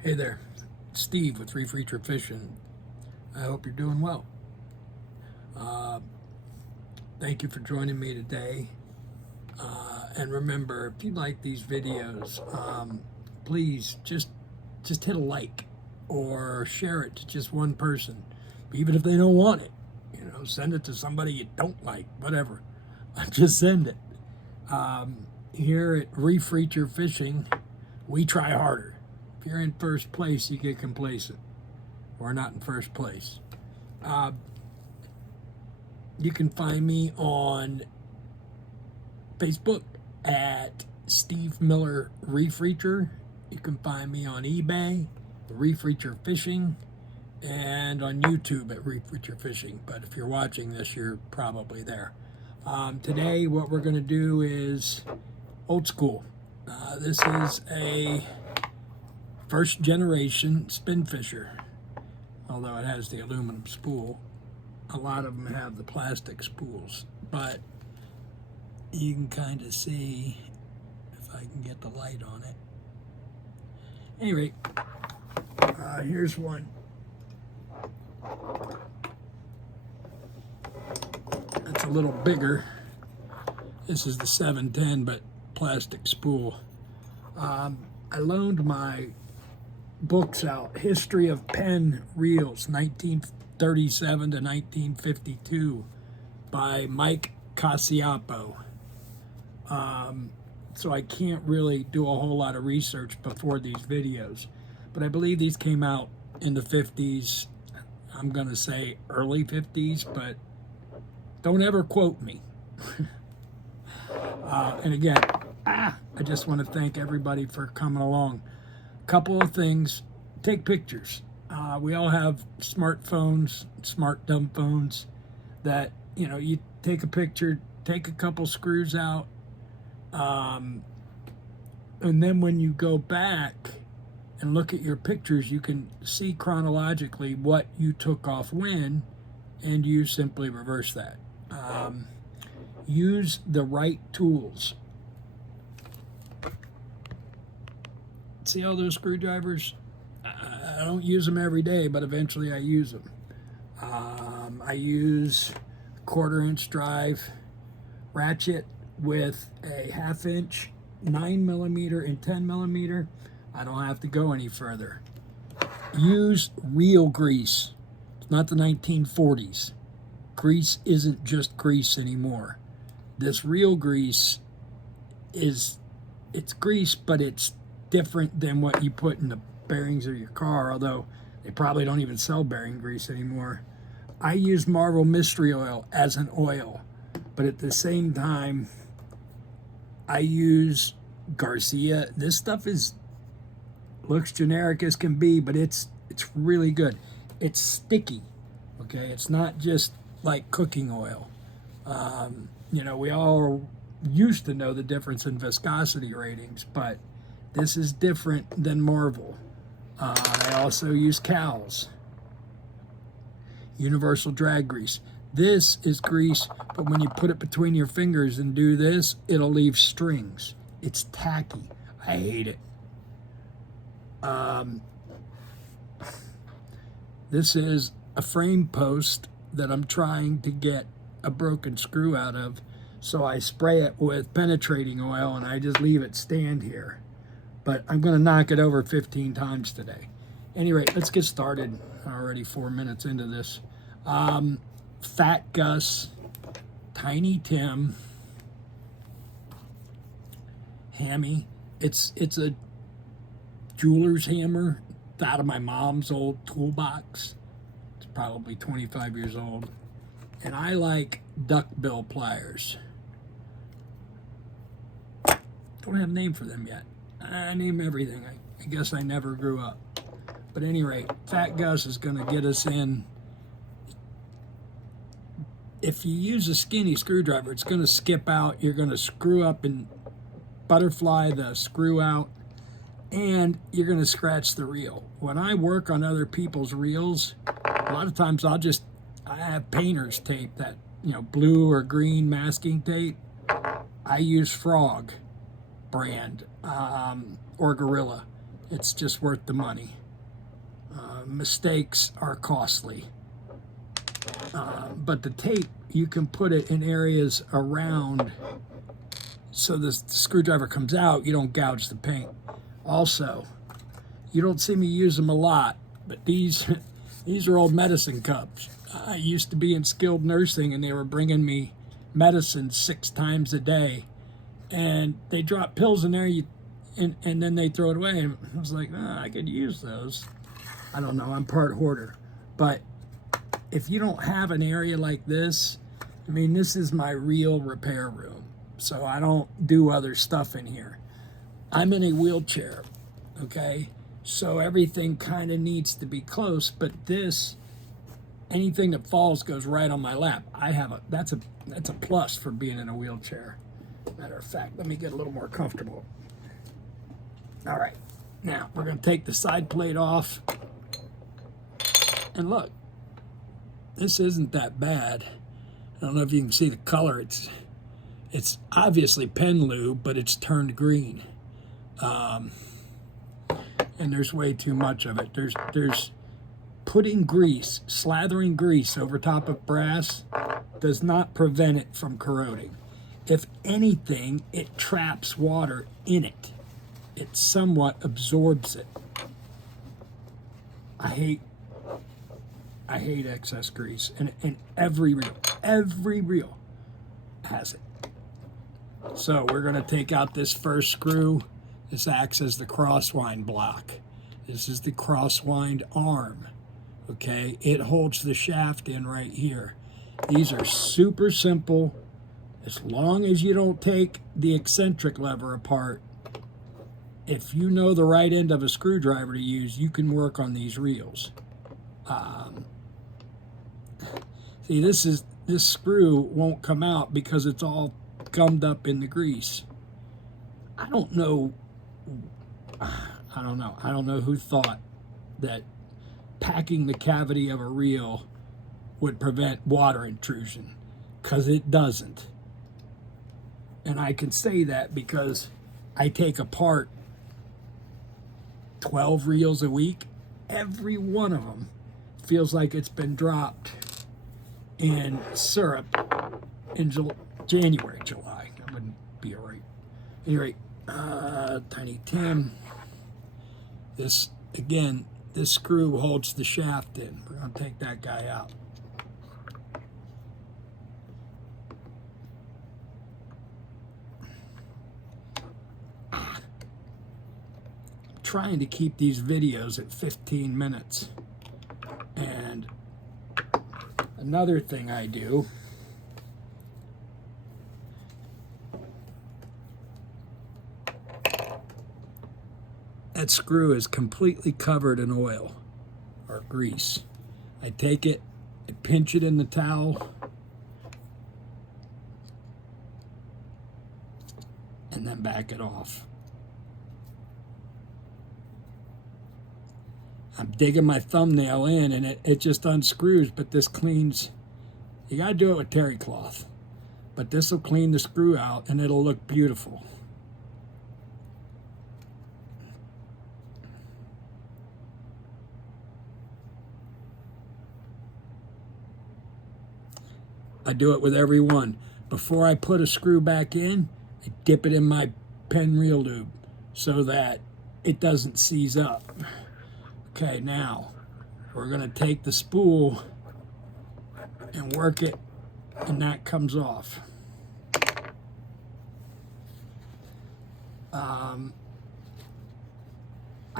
Hey there, Steve with Reef Fishing. I hope you're doing well. Uh, Thank you for joining me today. And remember, if you like these videos, please just hit a like or share it to just one person, even if they don't want it. Send it to somebody you don't like, whatever. Just send it. Here at Reef Fishing, we try harder. If you're in first place, you get complacent. We're not in first place. You can find me on Facebook at Steve Miller Reef Reacher. You can find me on eBay, Reef Reacher Fishing, and on YouTube at Reef Reacher Fishing. But if you're watching this, you're probably there. Today, what we're going to do is old school. This is a first generation Spinfisher, although it has the aluminum spool. A lot of them have the plastic spools, but you can kind of see if I can get the light on it. Anyway, here's one. That's a little bigger. This is the 710, but plastic spool. I loaned my books out, History of Penn Reels, 1937 to 1952, by Mike Cassiapo. So I can't really do a whole lot of research before these videos, but I believe these came out in the 50s. I'm going to say early 50s, but don't ever quote me. And again, I just want to thank everybody for coming along. Couple of things: take pictures. We all have smartphones, smart dumb phones that, you take a picture, take a couple screws out, and then when you go back and look at your pictures, you can see chronologically what you took off when, and you simply reverse that. Use the right tools. See all those screwdrivers? I don't use them every day, but eventually I use them. I use a 1/4-inch drive ratchet with a 1/2-inch, 9mm and 10mm. I don't have to go any further. Use real grease. It's not the 1940s. Grease isn't just grease anymore. This real grease it's grease, but it's different than what you put in the bearings of your car, although they probably don't even sell bearing grease anymore. I use Marvel Mystery Oil as an oil, but at the same time, I use Garcia. This stuff looks generic as can be, but it's really good. It's sticky, okay? It's not just like cooking oil. We all used to know the difference in viscosity ratings, but this is different than Marvel. I also use Cal's Universal Drag Grease. This is grease, but when you put it between your fingers and do this, it'll leave strings. It's tacky. I hate it. This is a frame post that I'm trying to get a broken screw out of, so I spray it with penetrating oil and I just leave it stand here. But I'm going to knock it over 15 times today. Anyway, let's get started. Already 4 minutes into this. Fat Gus, Tiny Tim, Hammy. It's a jeweler's hammer out of my mom's old toolbox. It's probably 25 years old. And I like duckbill pliers. Don't have a name for them yet. I name everything. I guess I never grew up. But at any rate, Fat Gus is going to get us in. If you use a skinny screwdriver, it's going to skip out. You're going to screw up and butterfly the screw out, and you're going to scratch the reel. When I work on other people's reels, a lot of times I have painter's tape, that blue or green masking tape. I use Frog brand or Gorilla. It's just worth the money. Mistakes are costly. But the tape, you can put it in areas around so the screwdriver comes out, you don't gouge the paint. Also, you don't see me use them a lot, but these are old medicine cups. I used to be in skilled nursing and they were bringing me medicine 6 times a day, and they drop pills in there, and then they throw it away. And I was like, I could use those. I don't know, I'm part hoarder. But if you don't have an area like this, I mean, this is my real repair room, so I don't do other stuff in here. I'm in a wheelchair, okay? So everything kind of needs to be close, but this, anything that falls goes right on my lap. That's a plus for being in a wheelchair. Matter of fact, let me get a little more comfortable. All right, now we're gonna take the side plate off, and look, this isn't that bad. I don't know if you can see the color. It's obviously Penn lube, but it's turned green. And there's way too much of it. There's putting grease, slathering grease over top of brass does not prevent it from corroding. If anything, it traps water in it. It somewhat absorbs it. I hate excess grease, and every reel has it. So we're gonna take out this first screw. This acts as the crosswind block. This is the crosswind arm, okay? It holds the shaft in right here. These are super simple. As long as you don't take the eccentric lever apart, if you know the right end of a screwdriver to use, you can work on these reels. See, this screw won't come out because it's all gummed up in the grease. I don't know who thought that packing the cavity of a reel would prevent water intrusion, because it doesn't. And I can say that because I take apart 12 reels a week. Every one of them feels like it's been dropped in syrup in January, July. That wouldn't be right. Anyway, tiny Tim. This, again, this screw holds the shaft in. We're going to take that guy out. I'm trying to keep these videos at 15 minutes. And another thing I do, that screw is completely covered in oil or grease. I take it, I pinch it in the towel, and then back it off. I'm digging my thumbnail in, and it just unscrews, but this cleans. You gotta do it with terry cloth, but this will clean the screw out and it'll look beautiful. I do it with every one. Before I put a screw back in, I dip it in my Penn reel lube so that it doesn't seize up. Okay, now we're gonna take the spool and work it, and that comes off. I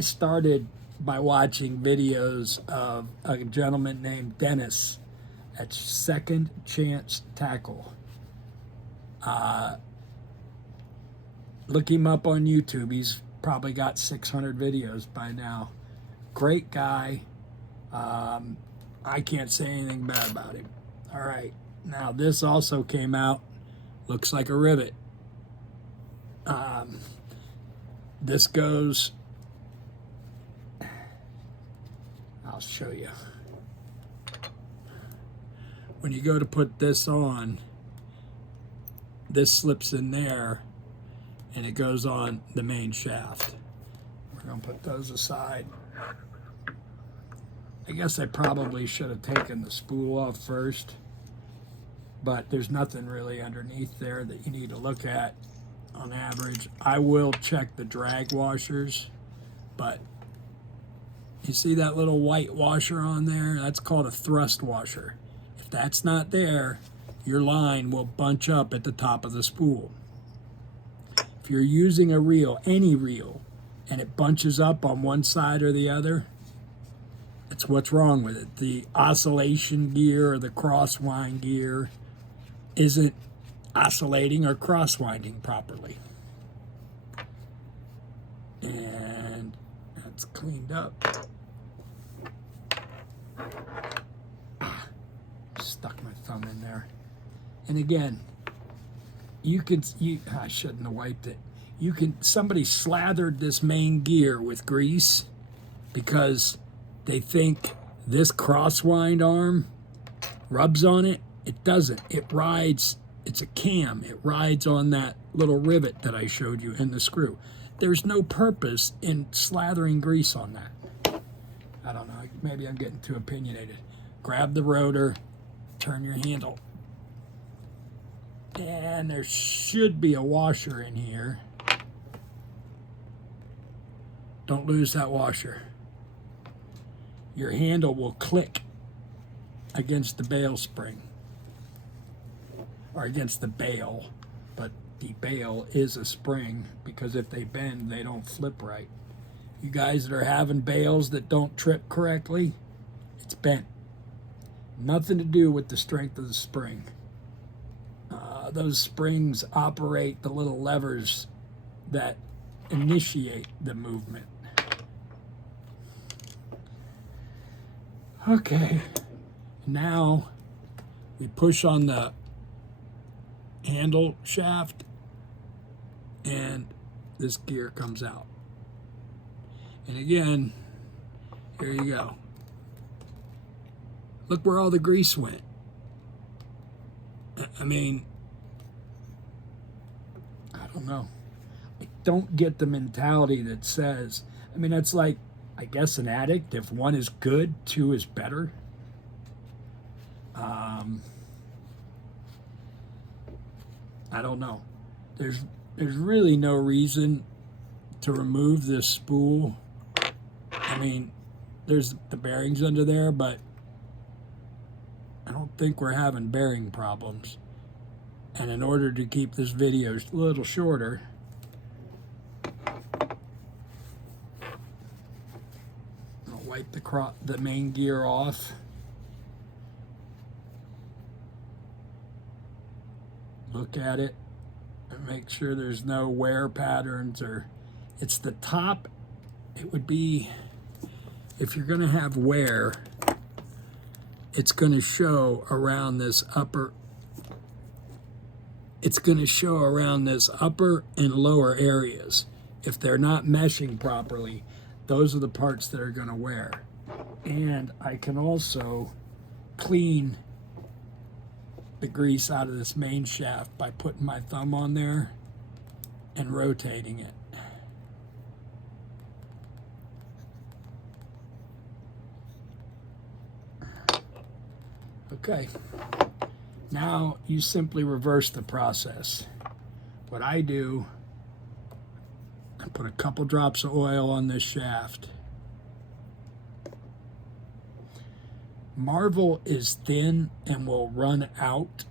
started by watching videos of a gentleman named Dennis at Second Chance Tackle. Look him up on YouTube. He's probably got 600 videos by now. Great guy. I can't say anything bad about him. All right, now this also came out. Looks like a rivet. This goes, I'll show you. When you go to put this on, this slips in there and it goes on the main shaft. We're going to put those aside. I guess I probably should have taken the spool off first, but there's nothing really underneath there that you need to look at on average. I will check the drag washers, but you see that little white washer on there? That's called a thrust washer. If that's not there, your line will bunch up at the top of the spool. If you're using a reel, any reel, and it bunches up on one side or the other, that's what's wrong with it. The oscillation gear or the crosswind gear isn't oscillating or crosswinding properly. And that's cleaned up. Stuck my thumb in there. And again, I shouldn't have wiped it. Somebody slathered this main gear with grease because they think this crosswind arm rubs on it. It doesn't. It rides, it's a cam. It rides on that little rivet that I showed you in the screw. There's no purpose in slathering grease on that. I don't know, maybe I'm getting too opinionated. Grab the rotor, turn your handle. And there should be a washer in here. Don't lose that washer. Your handle will click against the bail spring, or against the bail, but the bail is a spring because if they bend, they don't flip right. You guys that are having bails that don't trip correctly, it's bent. Nothing to do with the strength of the spring. Those springs operate the little levers that initiate the movement. Okay, now we push on the handle shaft and this gear comes out. And again, here you go. Look where all the grease went. I mean, I don't know. I don't get the mentality that says, I mean, that's like, I guess, an addict. If one is good, two is better. I don't know. There's really no reason to remove this spool. I mean, there's the bearings under there, but I don't think we're having bearing problems. And in order to keep this video a little shorter, I'll wipe the main gear off. Look at it and make sure there's no wear patterns, or it's the top. It would be, if you're going to have wear, it's going to show around this upper, and lower areas. If they're not meshing properly, those are the parts that are going to wear. And I can also clean the grease out of this main shaft by putting my thumb on there and rotating it. Okay, now you simply reverse the process. What I do, I put a couple drops of oil on this shaft. Marvel is thin and will run out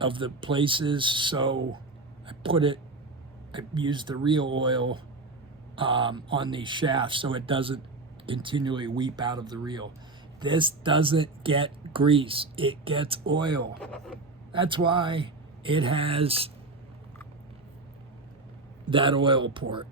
of the places, so I use the real oil on these shafts so it doesn't continually weep out of the reel. This doesn't get grease, it gets oil. That's why it has that oil port,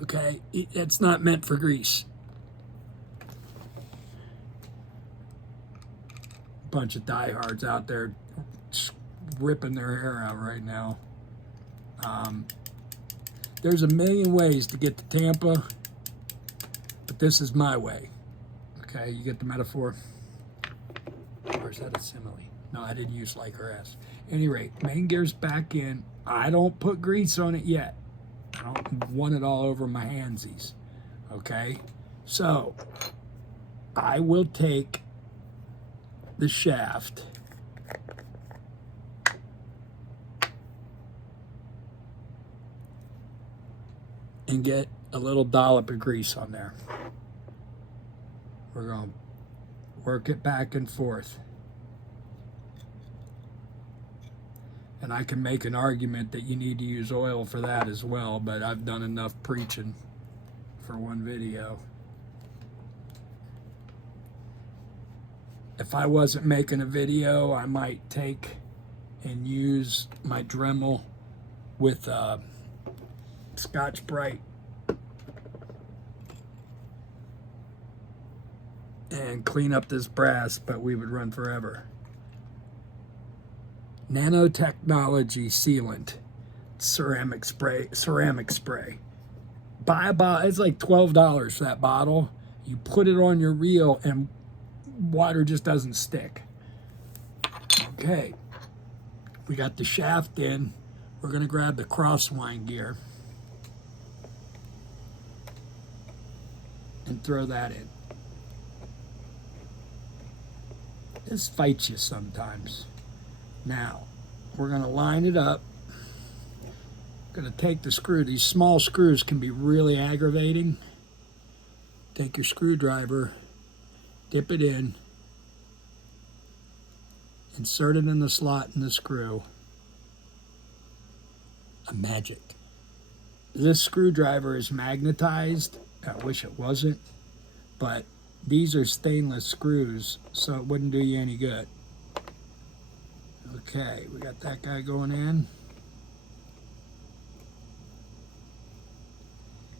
okay? It's not meant for grease. Bunch of diehards out there ripping their hair out right now. There's a million ways to get to Tampa, but this is my way. Okay, you get the metaphor? Or is that a simile? No, I didn't use like or as. At any rate, main gear's back in. I don't put grease on it yet. I don't want it all over my handsies. Okay, so I will take the shaft and get a little dollop of grease on there. We're going to work it back and forth. And I can make an argument that you need to use oil for that as well, but I've done enough preaching for one video. If I wasn't making a video, I might take and use my Dremel with Scotch Brite and clean up this brass, but we would run forever. Nanotechnology sealant, ceramic spray. Buy about, it's like $12 for that bottle. You put it on your reel and water just doesn't stick. Okay, we got the shaft in. We're gonna grab the crosswind gear and throw that in. This fights you sometimes. Now, we're gonna line it up. Gonna take the screw. These small screws can be really aggravating. Take your screwdriver, dip it in, insert it in the slot in the screw. A magic. This screwdriver is magnetized. I wish it wasn't, but these are stainless screws, so it wouldn't do you any good. Okay, we got that guy going in.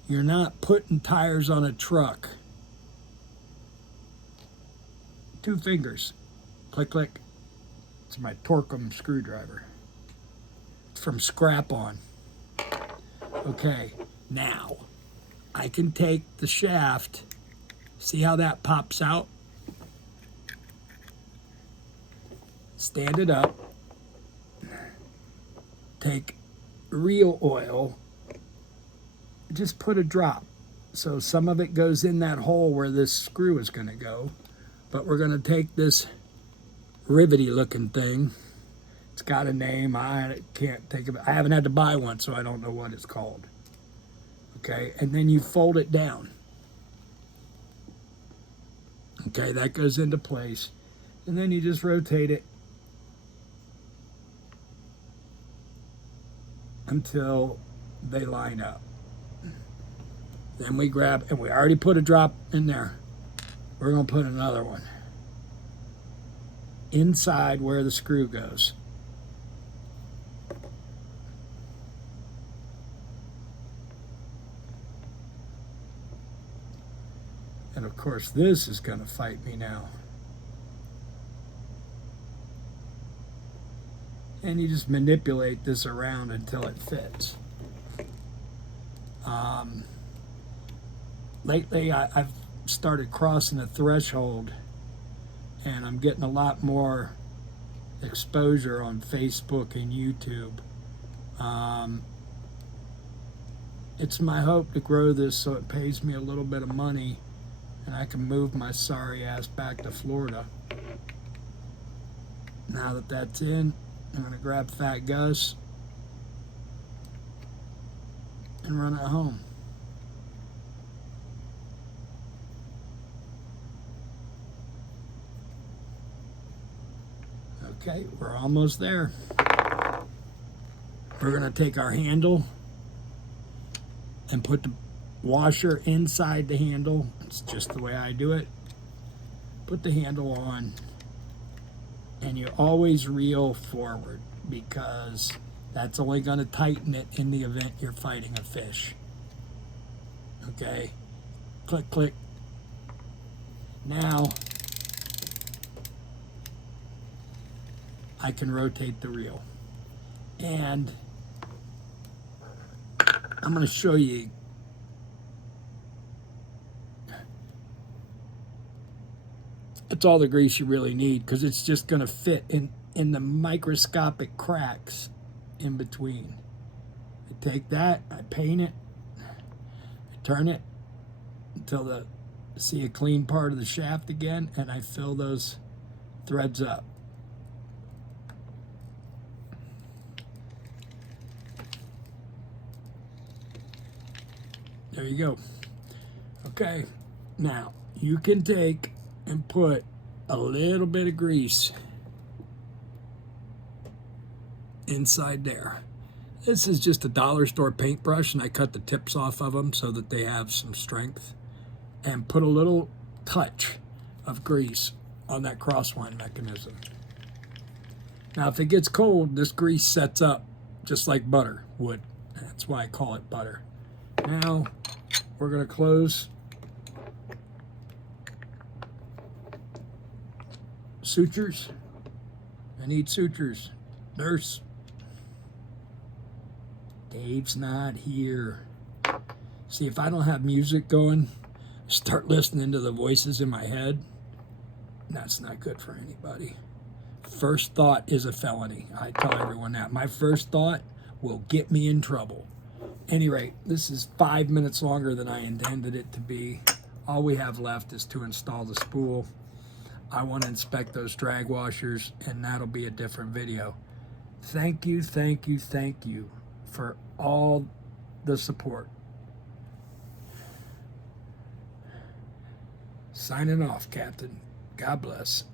You're not putting tires on a truck. 2 fingers. Click, click. It's my Torcum screwdriver. It's from Scrap On. Okay, now I can take the shaft. See how that pops out? Stand it up. Take reel oil. Just put a drop. So some of it goes in that hole where this screw is going to go. But we're going to take this rivety looking thing. It's got a name. I can't think of it. I haven't had to buy one, so I don't know what it's called. Okay, and then you fold it down. Okay, that goes into place. And then you just rotate it until they line up. Then we grab, and we already put a drop in there. We're going to put another one inside where the screw goes. And of course, this is going to fight me now. And you just manipulate this around until it fits. Lately, I've started crossing a threshold, and I'm getting a lot more exposure on Facebook and YouTube. It's my hope to grow this so it pays me a little bit of money and I can move my sorry ass back to Florida. Now that that's in, I'm going to grab Fat Gus and run it home. Okay, we're almost there. We're going to take our handle and put the washer inside the handle. It's just the way I do it. Put the handle on, and you always reel forward because that's only going to tighten it in the event you're fighting a fish. Okay, click, click. Now I can rotate the reel, and I'm going to show you. It's all the grease you really need because it's just going to fit in the microscopic cracks in between. I take that, I paint it, I turn it, until the see a clean part of the shaft again, and I fill those threads up. There you go. Okay, now you can take and put a little bit of grease inside there. This is just a dollar store paintbrush, and I cut the tips off of them so that they have some strength, and put a little touch of grease on that crosswind mechanism. Now if it gets cold, this grease sets up just like butter would. That's why I call it butter. Now we're going to close sutures. I need sutures. Nurse. Dave's not here. See, if I don't have music going, start listening to the voices in my head, that's not good for anybody. First thought is a felony. I tell everyone that. My first thought will get me in trouble. Any rate, this is 5 minutes longer than I intended it to be. All we have left is to install the spool. I want to inspect those drag washers, and that'll be a different video. Thank you, thank you, thank you for all the support. Signing off, Captain. God bless.